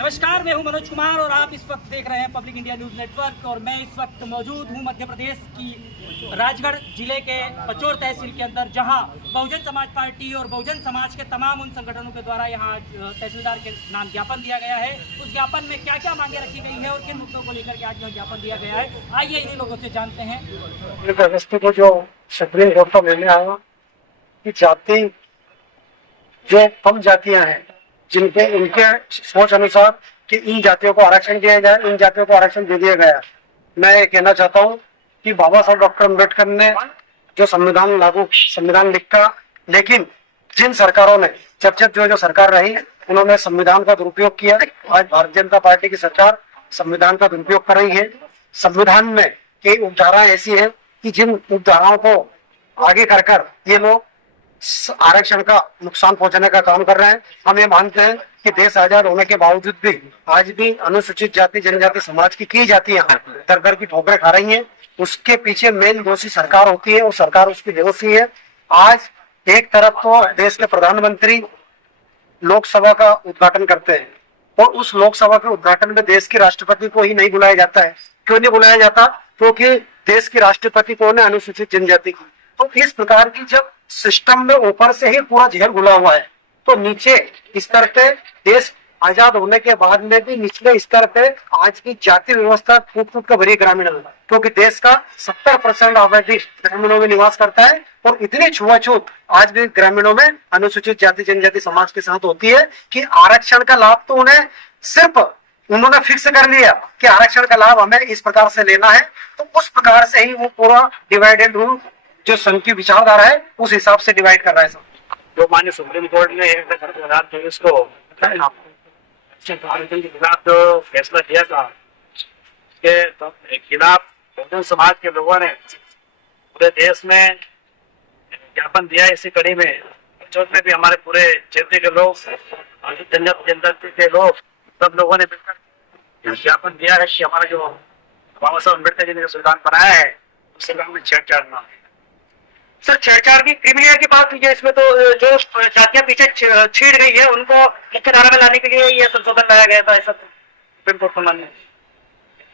नमस्कार, मैं हूं मनोज कुमार और आप इस वक्त देख रहे हैं पब्लिक इंडिया न्यूज़ नेटवर्क। और मैं इस वक्त मौजूद हूं मध्य प्रदेश की राजगढ़ जिले के पचोर तहसील के अंदर, जहां बहुजन समाज पार्टी और बहुजन समाज के तमाम उन संगठनों के द्वारा यहां तहसीलदार के नाम ज्ञापन दिया गया है। उस ज्ञापन में क्या क्या मांगे रखी गई है और किन मुद्दों को लेकर के आज यह ज्ञापन दिया गया है, आइए इन्हीं लोगों से जानते हैं। अगस्त को जो सुप्रीम कोर्ट का निर्णय आया कि जाति जो कम जातियां हैं जिनके उनके सोच अनुसार कि इन जातियों को आरक्षण दिया जाए, इन जातियों को आरक्षण दे दिया गया। मैं ये कहना चाहता हूँ कि बाबा साहब डॉक्टर अम्बेडकर ने जो संविधान लिखा, लेकिन जिन सरकारों ने जब जो सरकार रही उन्होंने संविधान का दुरुपयोग किया। आज भारतीय जनता पार्टी की सरकार संविधान का दुरुपयोग कर रही है। संविधान में कई उपधाराएं ऐसी है कि जिन उपधाराओं को आगे कर ये लोग आरक्षण का नुकसान पहुंचाने का काम कर रहे हैं। हम ये मानते हैं कि देश आजाद होने के बावजूद भी आज भी अनुसूचित जाति जनजाति समाज की कई जातियां दर की ठोकरें खा रही हैं। उसके पीछे मेन दोषी सरकार होती है और सरकार उसकी बेहोशी है। आज एक तरफ तो देश के प्रधानमंत्री लोकसभा का उद्घाटन करते हैं और उस लोकसभा के उद्घाटन में देश के राष्ट्रपति को ही नहीं बुलाया जाता है। क्यों नहीं बुलाया जाता? क्योंकि देश की राष्ट्रपति कौन है? अनुसूचित जनजाति की। तो इस प्रकार की जब सिस्टम में ऊपर से ही पूरा जहर घुला हुआ है तो नीचे स्तर पे देश आजाद होने के बाद में भी निचले स्तर पे आज की जाति व्यवस्था फूट कर भरी ग्रामीण में, क्योंकि देश का 70% आबादी ग्रामीणों में निवास करता है और इतनी छुआछूत आज भी ग्रामीणों में अनुसूचित जाति जनजाति समाज के साथ होती है कि आरक्षण का लाभ तो उन्हें सिर्फ उन्होंने फिक्स कर लिया कि आरक्षण का लाभ हमें इस प्रकार से लेना है, तो उस प्रकार से ही वो पूरा डिवाइडेड रूल जो संघ की विचारधारा है उस हिसाब से डिवाइड कर रहा है। जो माननीय सुप्रीम कोर्ट ने 2023 को के खिलाफ जो फैसला दिया था के खिलाफ बहुजन समाज के लोगों ने पूरे देश में ज्ञापन दिया। इसी कड़ी में पचोर में भी हमारे पूरे क्षेत्र के लोग, जनजाति के लोग, सब लोगों ने मिलकर ज्ञापन दिया है कि हमारा जो बाबा साहब अम्बेडकर जी ने संविधान बनाया है उस संविधान में छेड़छाड़ ना है। सर, छेड़छाड़ की क्रिमिनल की बात हुई है इसमें, तो जो जातियां पीछे छीड़ गई है उनको मुख्य धारा में लाने के लिए यह संशोधन लाया गया था, ऐसा सुप्रीम कोर्ट का मानना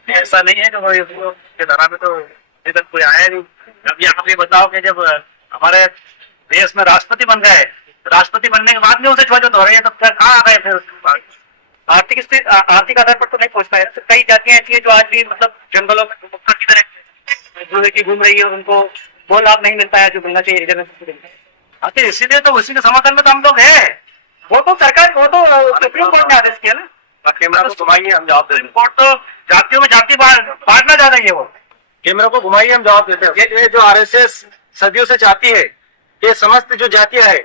है। ऐसा नहीं है जो मुख्य धारा में तो अभी तक कोई आया नहीं। अभी आप ये बताओ कि जब हमारे देश में राष्ट्रपति बन गए, राष्ट्रपति बनने के बाद में उनसे छुआछूत हो रही है, तो फिर कहाँ आ गए? फिर आर्थिक आधार पर तो नहीं पहुंच पाए। कई जातियां ऐसी है जो आज भी मतलब जंगलों में की तरह घूम रही है, उनको वो लाभ नहीं मिलता है जो मिलना चाहिए रिजर्वेशन। इसीलिए तो उसी के समर्थन में तो हम लोग हैं। वो तो सरकार, वो तो सुप्रीम कोर्ट ने आदेश किया ना। कैमरा को घुमाइए, हम जवाब देते हैं। कोर्ट तो जातियों में जाति बांटना चाह रही है। वो कैमरा को घुमाइए, हम जवाब देते हैं। ये जो आरएसएस सदियों से चाहती है, ये समस्त जो जातियां है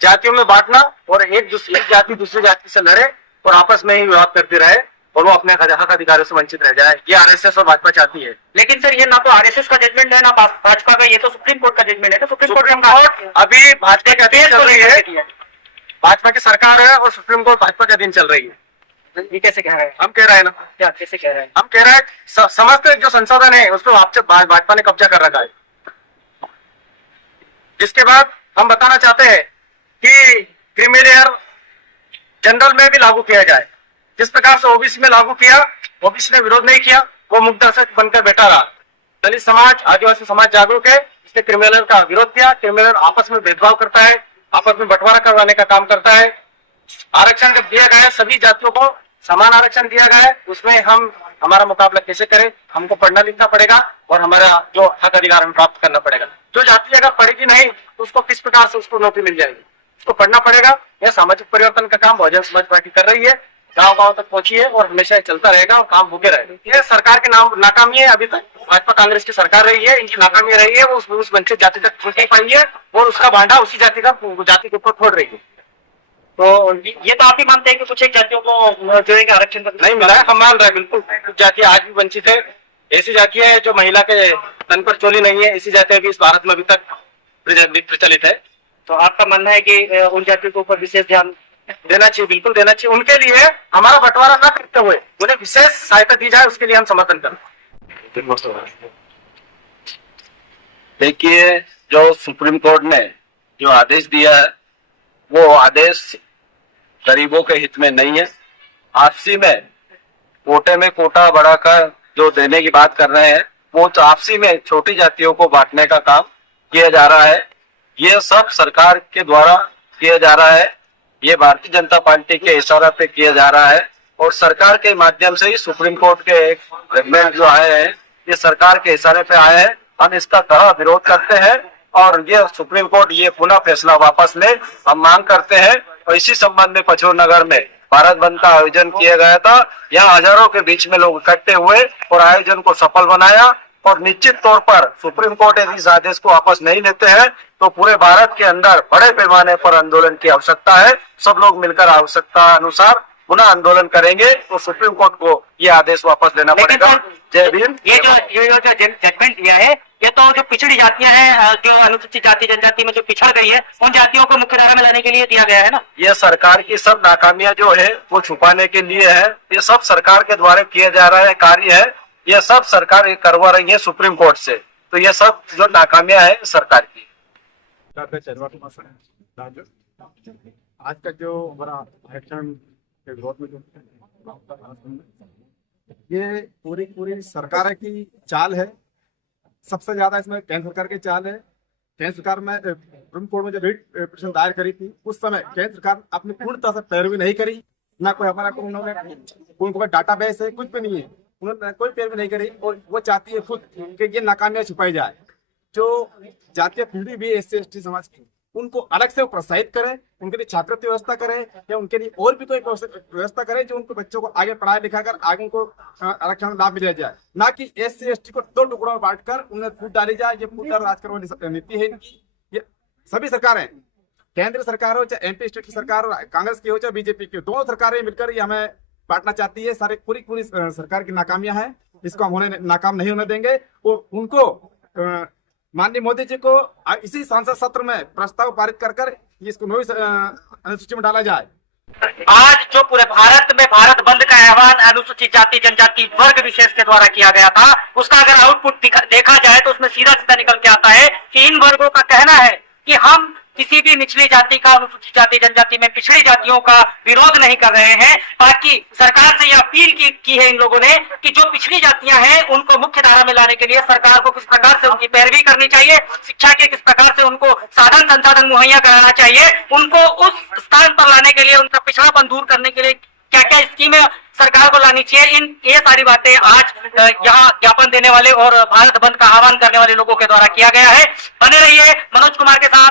जातियों में बांटना और एक जाति दूसरी जाति से लड़े और आपस में ही विवाद करती रहे और वो अपने हक अधिकारों से वंचित रह जाए, ये आरएसएस और भाजपा चाहती है। लेकिन सर, ये ना तो आरएसएस का जजमेंट है ना भाजपा का, ये तो सुप्रीम कोर्ट का जजमेंट है। तो सुप्रीम कोर्ट अभी भाजपा के अधीन चल रही है, भाजपा की सरकार है और सुप्रीम कोर्ट भाजपा के अधीन चल रही है। ये कैसे कह रहे हैं? हम कह रहे हैं ना, क्या कैसे कह रहे हैं? हम कह रहे हैं समस्त जो संसाधन है उस पर भाजपा ने कब्जा कर रखा है। जिसके बाद हम बताना चाहते हैं कि क्रीमी लेयर जनरल में भी लागू किया जाए। जिस प्रकार से ओबीसी में लागू किया, ओबीसी ने विरोध नहीं किया, वो मुक्तदर्शक बनकर बैठा रहा। दलित समाज, आदिवासी समाज जागरूक है, इसने क्रिमिनल का विरोध किया। क्रिमिनल आपस में भेदभाव करता है, आपस में बंटवारा करवाने का काम करता है। आरक्षण जब दिया गया है, सभी जातियों को समान आरक्षण दिया गया है, उसमें हम हमारा मुकाबला कैसे करें? हमको पढ़ना लिखना पड़ेगा और हमारा जो हक अधिकार हमें प्राप्त करना पड़ेगा। जो जाति अगर पढ़ेगी नहीं तो उसको किस प्रकार से उसको नौकरी मिल जाएगी? उसको पढ़ना पड़ेगा। यह सामाजिक परिवर्तन का काम बहुजन समाज पार्टी कर रही है, गांव-गांव तक पहुंची है और हमेशा चलता रहेगा और काम होते रहेगा। ये सरकार के नाकामी है। अभी तक भाजपा कांग्रेस की सरकार रही है, इनकी नाकामी रही है। वो उस वंचित जाति तक पहुंच नहीं पाई है और उसका भांडा उसी जाति के ऊपर फोड़ रही है। तो ये तो आप ही मानते हैं कि कुछ एक जातियों को जो है आरक्षण नहीं मिला है? हम मान रहे हैं, बिल्कुल कुछ जातियां आज भी वंचित है। ऐसी जातियां है जो महिला के तन पर चोली नहीं है, ऐसी जातियां भी इस भारत में अभी तक प्रचलित है। तो आपका मानना है कि उन जातियों के ऊपर विशेष ध्यान देना चाहिए? बिल्कुल देना चाहिए। उनके लिए हमारा बंटवारा न करते हुए उन्हें विशेष सहायता दी जाए, उसके लिए हम समर्थन करें। देखिए, जो सुप्रीम कोर्ट ने जो आदेश दिया है वो आदेश गरीबों के हित में नहीं है। आपसी में कोटे में कोटा बढ़ाकर जो देने की बात कर रहे हैं, वो तो आपसी में छोटी जातियों को बांटने का काम किया जा रहा है। ये सब सरकार के द्वारा किया जा रहा है। ये भारतीय जनता पार्टी के इशारा पे किया जा रहा है और सरकार के माध्यम से ही सुप्रीम कोर्ट के एक जजमेंट जो आए हैं, ये सरकार के इशारे पे आए हैं। हम इसका कड़ा विरोध करते हैं और ये सुप्रीम कोर्ट ये पुनः फैसला वापस ले, हम मांग करते हैं। और इसी संबंध में पचोर नगर में भारत बंद का आयोजन किया गया था। यहाँ हजारों के बीच में लोग इकट्ठे हुए और आयोजन को सफल बनाया। और निश्चित तौर पर सुप्रीम कोर्ट यदि इस आदेश को वापस नहीं लेते हैं तो पूरे भारत के अंदर बड़े पैमाने पर आंदोलन की आवश्यकता है। सब लोग मिलकर आवश्यकता अनुसार पुनः आंदोलन करेंगे तो सुप्रीम कोर्ट को ये आदेश वापस लेना पड़ेगा। जय भीम। ये जो जजमेंट दिया है, ये तो जो पिछड़ी जातियां हैं, जो अनुसूचित जाति जनजाति में जो पिछड़ गई है, उन जातियों को मुख्यधारा में लाने के लिए दिया गया है ना। ये सरकार की सब नाकामियां जो है वो छुपाने के लिए है। ये सब सरकार के द्वारा किया जा रहा है कार्य है। ये सब सरकार करवा रही है सुप्रीम कोर्ट से। तो ये सब जो नाकामियां है सरकार की। आज का जो बड़ा एक्शन के विरोध में जो ये पूरी सरकार की चाल है। सबसे ज्यादा इसमें केंद्र सरकार की चाल है। केंद्र सरकार में सुप्रीम कोर्ट में जो रिट पिटीशन दायर करी थी, उस समय केंद्र सरकार अपनी पूर्णतः से पैरवी नहीं करी। ना कोई हमारा कोई डाटा बेस है, कुछ भी नहीं है। उन्होंने कोई पैरवी नहीं करी और वो चाहती है खुद कि ये नाकामियां छुपाई जाए। जो जातीय पीढ़ी भी एससी एसटी समाज की, उनको अलग से प्रोत्साहित करें, उनके लिए छात्रवृत्ति व्यवस्था करें या उनके लिए और भी कोई व्यवस्था करें जो उनको बच्चों को आगे पढ़ाई लिखाकर आगे उनको आरक्षण लाभ मिला जाए। ना कि एससी एसटी को दो टुकड़ों में बांटकर उन्हें फूट डाली जाए। ये फूट डाल राजकर्म वाली नीति है इनकी। ये सभी सरकारें, केंद्र सरकार हो चाहे एमपी स्टेट की सरकार हो, कांग्रेस की हो चाहे बीजेपी की, दोनों सरकारें मिलकर ये हमें बांटना चाहती है। सारे पूरी सरकार की नाकामियां हैं, इसको हम होने नाकाम नहीं होने देंगे। और उनको माननीय मोदी जी को इसी सांसद सत्र में प्रस्ताव पारित कर इसको नई अनुसूची में डाला जाए। आज जो पूरे भारत में भारत बंद का आह्वान अनुसूचित जाति जनजाति वर्ग विशेष के द्वारा किया गया था, उसका अगर आउटपुट देखा जाए तो उसमें सीधा सीधा निकल के आता है कि इन वर्गों का कहना है कि हम किसी भी निचली जाति का, अनुसूचित जाति जनजाति में पिछड़ी जातियों का विरोध नहीं कर रहे हैं। बाकी सरकार से यह अपील की है इन लोगों ने कि जो पिछड़ी जातियां हैं उनको मुख्य धारा में लाने के लिए सरकार को किस प्रकार से उनकी पैरवी करनी चाहिए, शिक्षा के किस प्रकार से उनको साधन संसाधन मुहैया कराना चाहिए, उनको उस स्थान पर लाने के लिए, उनका पिछड़ापन दूर करने के लिए क्या क्या स्कीमें सरकार को लानी चाहिए। ये सारी बातें आज यहाँ ज्ञापन देने वाले और भारत बंद का आह्वान करने वाले लोगों के द्वारा किया गया है। बने रहिए मनोज कुमार के साथ।